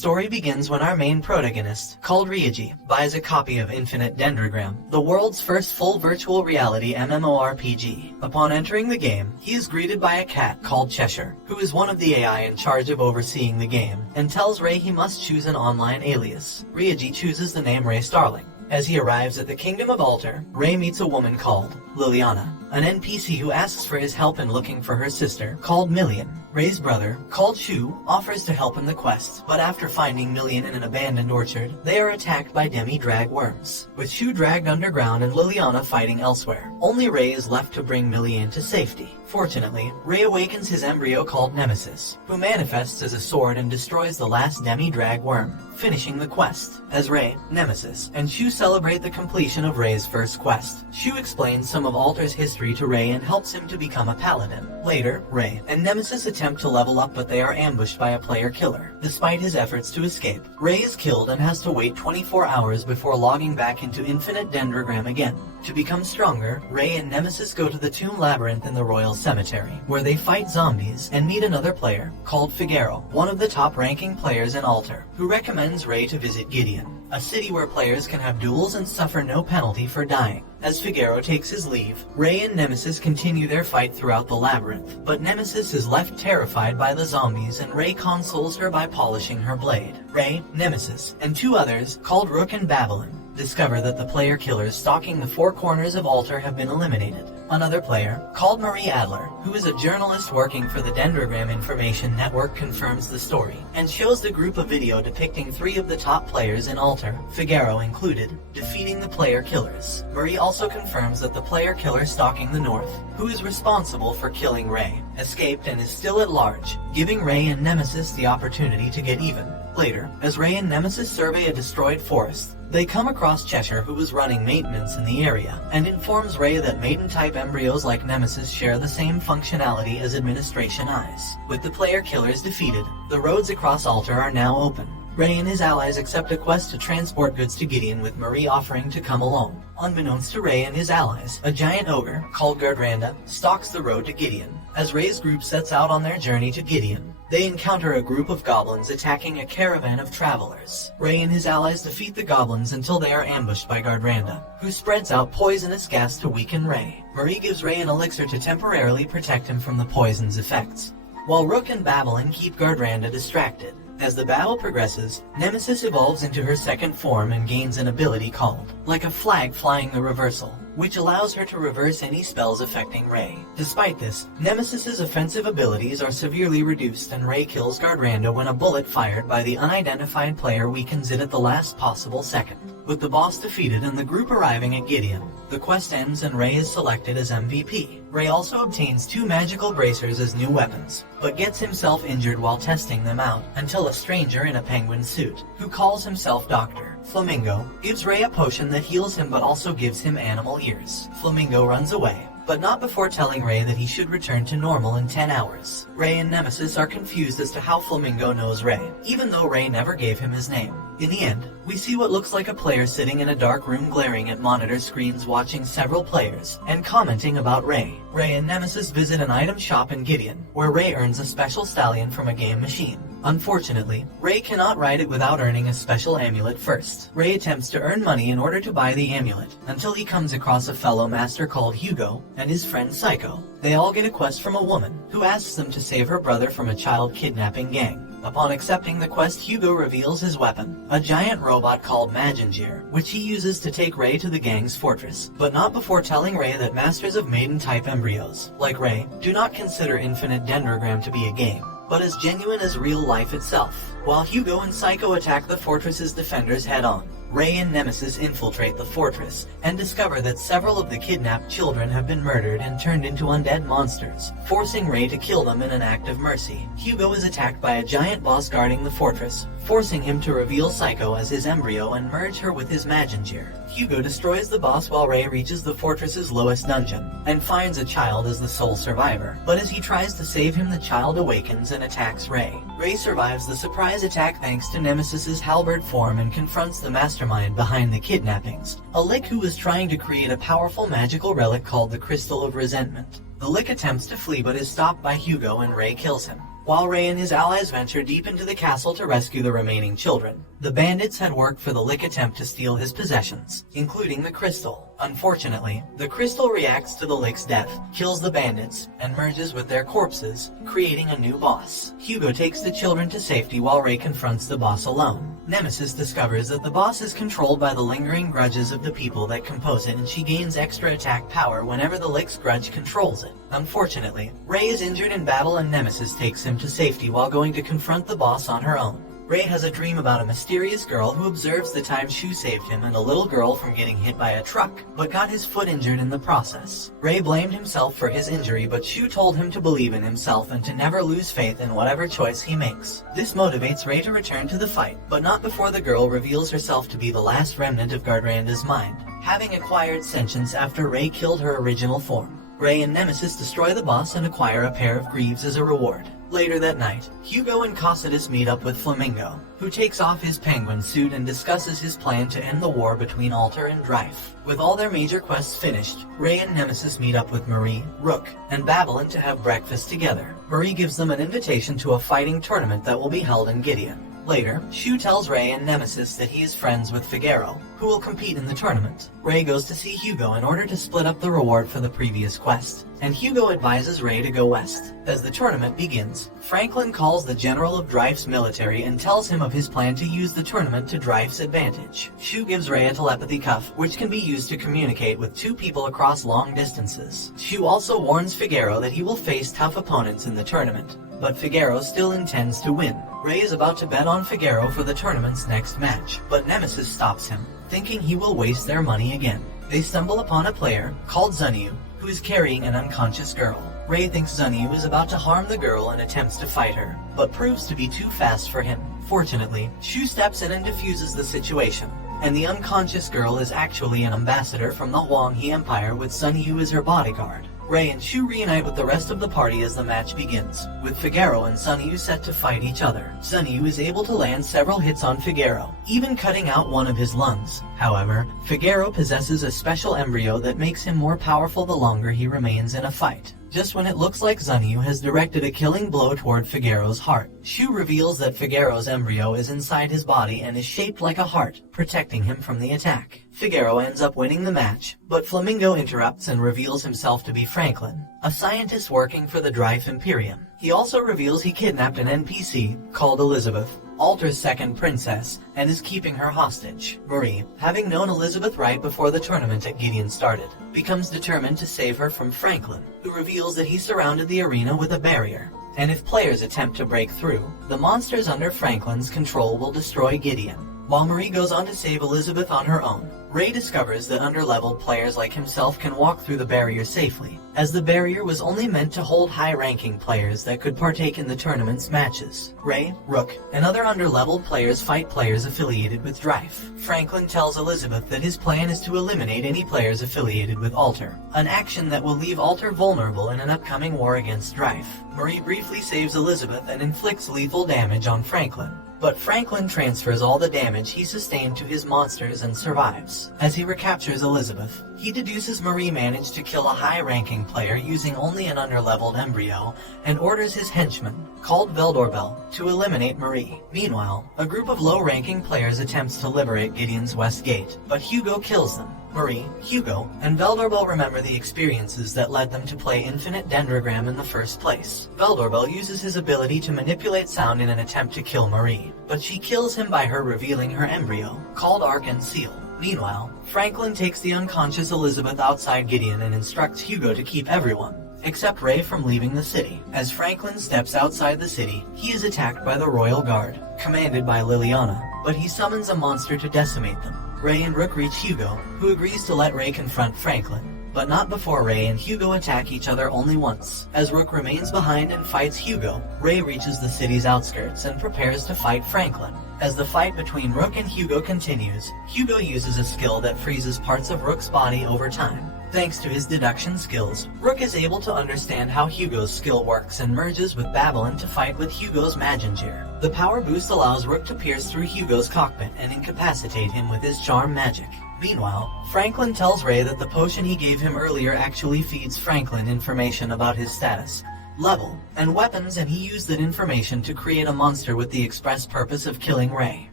story begins when our main protagonist, called Reiji, buys a copy of Infinite Dendrogram, the world's first full virtual reality MMORPG. Upon entering the game, he is greeted by a cat called Cheshire, who is one of the AI in charge of overseeing the game, and tells Rei he must choose an online alias. Reiji chooses the name Rei Starling. As he arrives at the Kingdom of Alter, Rei meets a woman called Liliana, an NPC who asks for his help in looking for her sister, called Million. Rei's brother, called Shuu, offers to help in the quest, but after finding Million in an abandoned orchard, they are attacked by demi-drag worms, with Shuu dragged underground and Liliana fighting elsewhere. Only Rei is left to bring Million to safety. Fortunately, Rei awakens his embryo called Nemesis, who manifests as a sword and destroys the last demi-drag worm, finishing the quest. As Rei, Nemesis, and Shuu celebrate the completion of Rei's first quest, Shuu explains some of Alter's history to Rei and helps him to become a paladin. Later, Rei and Nemesis attempt to level up, but they are ambushed by a player killer. Despite his efforts to escape, Rei is killed and has to wait 24 hours before logging back into Infinite Dendrogram again. To become stronger, Rei and Nemesis go to the Tomb Labyrinth in the Royal Cemetery, where they fight zombies and meet another player, called Figaro, one of the top-ranking players in Alter, who recommends Rei to visit Gideon, a city where players can have duels and suffer no penalty for dying. As Figaro takes his leave, Rei and Nemesis continue their fight throughout the labyrinth, but Nemesis is left terrified by the zombies and Rei consoles her by polishing her blade. Rei, Nemesis, and two others, called Rook and Babylon, discover that the player killers stalking the four corners of Alter have been eliminated. Another player, called Marie Adler, who is a journalist working for the Dendrogram Information Network, confirms the story, and shows the group a video depicting 3 of the top players in Alter, Figaro included, defeating the player killers. Marie also confirms that the player killer stalking the north, who is responsible for killing Rei, escaped and is still at large, giving Rei and Nemesis the opportunity to get even. Later, as Rei and Nemesis survey a destroyed forest, they come across Cheshire, who was running maintenance in the area, and informs Rei that maiden-type embryos like Nemesis share the same functionality as Administration Eyes. With the player killers defeated, the roads across Alter are now open. Rei and his allies accept a quest to transport goods to Gideon, with Marie offering to come along. Unbeknownst to Rei and his allies, a giant ogre, called Gardrandha, stalks the road to Gideon. As Rei's group sets out on their journey to Gideon, they encounter a group of goblins attacking a caravan of travelers. Rei and his allies defeat the goblins until they are ambushed by Gardrandha, who spreads out poisonous gas to weaken Rei. Marie gives Rei an elixir to temporarily protect him from the poison's effects, while Rook and Babylon keep Gardrandha distracted. As the battle progresses, Nemesis evolves into her second form and gains an ability called, like a flag flying the reversal, which allows her to reverse any spells affecting Rei. Despite this, Nemesis's offensive abilities are severely reduced and Rei kills Gardrandha when a bullet fired by the unidentified player weakens it at the last possible second. With the boss defeated and the group arriving at Gideon, the quest ends and Rei is selected as MVP. Rei also obtains 2 magical bracers as new weapons, but gets himself injured while testing them out, until a stranger in a penguin suit, who calls himself Dr. Flamingo, gives Rei a potion that heals him but also gives him animal ears. Flamingo runs away, but not before telling Rei that he should return to normal in 10 hours. Rei and Nemesis are confused as to how Flamingo knows Rei, even though Rei never gave him his name. In the end, we see what looks like a player sitting in a dark room glaring at monitor screens watching several players, and commenting about Rei. Rei and Nemesis visit an item shop in Gideon, where Rei earns a special stallion from a game machine. Unfortunately, Rei cannot ride it without earning a special amulet first. Rei attempts to earn money in order to buy the amulet, until he comes across a fellow master called Hugo, and his friend Psycho. They all get a quest from a woman, who asks them to save her brother from a child kidnapping gang. Upon accepting the quest, Hugo reveals his weapon, a giant robot called Magingier, which he uses to take Rei to the gang's fortress, but not before telling Rei that masters of maiden-type embryos, like Rei, do not consider Infinite Dendrogram to be a game, but as genuine as real life itself. While Hugo and Psycho attack the fortress's defenders head-on, Rei and Nemesis infiltrate the fortress, and discover that several of the kidnapped children have been murdered and turned into undead monsters, forcing Rei to kill them in an act of mercy. Hugo is attacked by a giant boss guarding the fortress, forcing him to reveal Psycho as his embryo and merge her with his Magingier. Hugo destroys the boss while Rei reaches the fortress's lowest dungeon, and finds a child as the sole survivor. But as he tries to save him, the child awakens and attacks Rei. Rei survives the surprise attack thanks to Nemesis's halberd form and confronts the mastermind behind the kidnappings, a Lick who is trying to create a powerful magical relic called the Crystal of Resentment. The Lick attempts to flee but is stopped by Hugo and Rei kills him. while Ray and his allies venture deep into the castle to rescue the remaining children. The bandits had worked for the Lick attempt to steal his possessions, including the crystal. Unfortunately, the crystal reacts to the Lick's death, kills the bandits, and merges with their corpses, creating a new boss. Hugo takes the children to safety while Ray confronts the boss alone. Nemesis discovers that the boss is controlled by the lingering grudges of the people that compose it, and she gains extra attack power whenever the Lick's grudge controls it. Unfortunately, Ray is injured in battle and Nemesis takes him to safety while going to confront the boss on her own. Ray has a dream about a mysterious girl who observes the time Shuu saved him and a little girl from getting hit by a truck, but got his foot injured in the process. Ray blamed himself for his injury, but Shuu told him to believe in himself and to never lose faith in whatever choice he makes. This motivates Ray to return to the fight, but not before the girl reveals herself to be the last remnant of Gardranda's mind, having acquired sentience after Ray killed her original form. Ray and Nemesis destroy the boss and acquire a pair of greaves as a reward. Later that night, Hugo and Cocytus meet up with Flamingo, who takes off his penguin suit and discusses his plan to end the war between Alter and Drife. With all their major quests finished, Ray and Nemesis meet up with Marie, Rook, and Babylon to have breakfast together. Marie gives them an invitation to a fighting tournament that will be held in Gideon. Later, Shuu tells Ray and Nemesis that he is friends with Figaro, who will compete in the tournament. Ray goes to see Hugo in order to split up the reward for the previous quest, and Hugo advises Ray to go west. As the tournament begins, Franklin calls the general of Drife's military and tells him of his plan to use the tournament to Drife's advantage. Shuu gives Ray a telepathy cuff, which can be used to communicate with two people across long distances. Shuu also warns Figaro that he will face tough opponents in the tournament, but Figaro still intends to win. Ray is about to bet on Figaro for the tournament's next match, but Nemesis stops him, thinking he will waste their money again. They stumble upon a player, called Zunyu, who is carrying an unconscious girl. Ray thinks Zunyu is about to harm the girl and attempts to fight her, but proves to be too fast for him. Fortunately, Shuu steps in and diffuses the situation, and the unconscious girl is actually an ambassador from the Huanghe Empire with Zunyu as her bodyguard. Ray and Shuu reunite with the rest of the party as the match begins, with Figaro and Zunyu set to fight each other. Zunyu is able to land several hits on Figaro, even cutting out one of his lungs. However, Figaro possesses a special embryo that makes him more powerful the longer he remains in a fight. Just when it looks like Zunyu has directed a killing blow toward Figaro's heart, Shuu reveals that Figaro's embryo is inside his body and is shaped like a heart, protecting him from the attack. Figaro ends up winning the match, but Flamingo interrupts and reveals himself to be Franklin, a scientist working for the Drife Imperium. He also reveals he kidnapped an NPC called Elizabeth, Alter's second princess, and is keeping her hostage. Marie, having known Elizabeth right before the tournament at Gideon started, becomes determined to save her from Franklin, who reveals that he surrounded the arena with a barrier, and if players attempt to break through, the monsters under Franklin's control will destroy Gideon. While Marie goes on to save Elizabeth on her own, Ray discovers that underleveled players like himself can walk through the barrier safely, as the barrier was only meant to hold high-ranking players that could partake in the tournament's matches. Ray, Rook, and other underleveled players fight players affiliated with Drife. Franklin tells Elizabeth that his plan is to eliminate any players affiliated with Alter, an action that will leave Alter vulnerable in an upcoming war against Drife. Marie briefly saves Elizabeth and inflicts lethal damage on Franklin, but Franklin transfers all the damage he sustained to his monsters and survives. As he recaptures Elizabeth, he deduces Marie managed to kill a high-ranking player using only an underleveled embryo, and orders his henchman, called Veldorbel, to eliminate Marie. Meanwhile, a group of low-ranking players attempts to liberate Gideon's West Gate, but Hugo kills them. Marie, Hugo, and Veldorbel remember the experiences that led them to play Infinite Dendrogram in the first place. Veldorbel uses his ability to manipulate sound in an attempt to kill Marie, but she kills him by her revealing her embryo, called Arc and Seal. Meanwhile, Franklin takes the unconscious Elizabeth outside Gideon and instructs Hugo to keep everyone, except Ray, from leaving the city. As Franklin steps outside the city, he is attacked by the Royal Guard, commanded by Liliana, but he summons a monster to decimate them. Ray and Rook reach Hugo, who agrees to let Ray confront Franklin, but not before Ray and Hugo attack each other only once. As Rook remains behind and fights Hugo, Ray reaches the city's outskirts and prepares to fight Franklin. As the fight between Rook and Hugo continues, Hugo uses a skill that freezes parts of Rook's body over time. Thanks to his deduction skills, Rook is able to understand how Hugo's skill works and merges with Babylon to fight with Hugo's Magingir. The power boost allows Rook to pierce through Hugo's cockpit and incapacitate him with his charm magic. Meanwhile, Franklin tells Ray that the potion he gave him earlier actually feeds Franklin information about his status, level, and weapons, and he used that information to create a monster with the express purpose of killing Ray.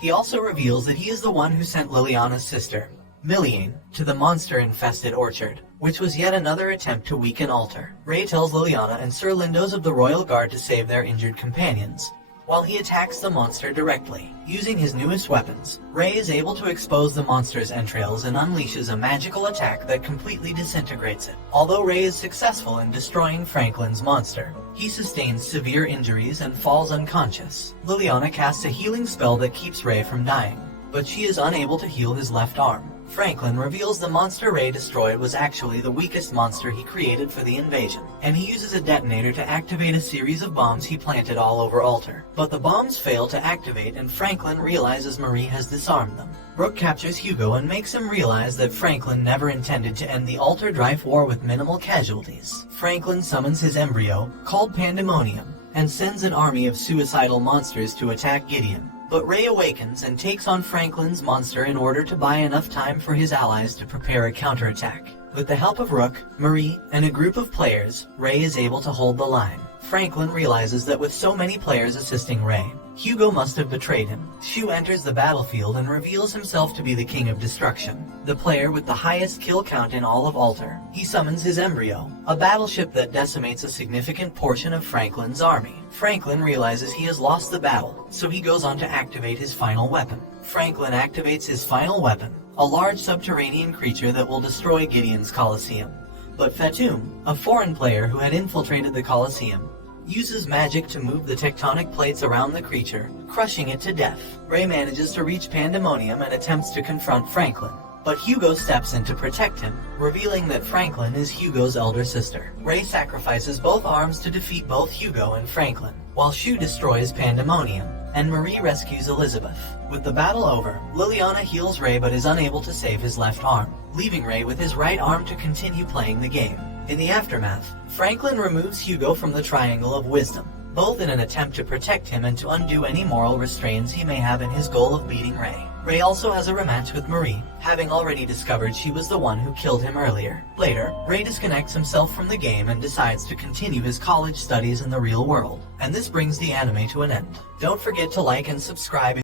He also reveals that he is the one who sent Liliana's sister, Milliane, to the monster-infested orchard, which was yet another attempt to weaken Alter. Ray tells Liliana and Sir Lindos of the Royal Guard to save their injured companions, while he attacks the monster directly. Using his newest weapons, Ray is able to expose the monster's entrails and unleashes a magical attack that completely disintegrates it. Although Ray is successful in destroying Franklin's monster, he sustains severe injuries and falls unconscious. Liliana casts a healing spell that keeps Ray from dying, but she is unable to heal his left arm. Franklin reveals the monster Ray destroyed was actually the weakest monster he created for the invasion, and he uses a detonator to activate a series of bombs he planted all over Alter. But the bombs fail to activate, and Franklin realizes Marie has disarmed them. Brooke captures Hugo and makes him realize that Franklin never intended to end the Alter Drive war with minimal casualties. Franklin summons his Embryo, called Pandemonium, and sends an army of suicidal monsters to attack Gideon. But Ray awakens and takes on Franklin's monster in order to buy enough time for his allies to prepare a counterattack. With the help of Rook, Marie, and a group of players, Ray is able to hold the line. Franklin realizes that with so many players assisting Ray, Hugo must have betrayed him. Shuu enters the battlefield and reveals himself to be the King of Destruction, the player with the highest kill count in all of Alter. He summons his Embryo, a battleship that decimates a significant portion of Franklin's army. Franklin realizes he has lost the battle, so he goes on to activate his final weapon. Franklin activates his final weapon, a large subterranean creature that will destroy Gideon's Colosseum. But Fatum, a foreign player who had infiltrated the Colosseum, uses magic to move the tectonic plates around the creature, crushing it to death. Ray manages to reach Pandemonium and attempts to confront Franklin, but Hugo steps in to protect him, revealing that Franklin is Hugo's elder sister. Ray sacrifices both arms to defeat both Hugo and Franklin, while Shuu destroys Pandemonium, and Marie rescues Elizabeth. With the battle over, Liliana heals Ray but is unable to save his left arm, leaving Ray with his right arm to continue playing the game. In the aftermath, Franklin removes Hugo from the Triangle of Wisdom, both in an attempt to protect him and to undo any moral restraints he may have in his goal of beating Ray. Ray also has a rematch with Marie, having already discovered she was the one who killed him earlier. Later, Ray disconnects himself from the game and decides to continue his college studies in the real world. And this brings the anime to an end. Don't forget to like and subscribe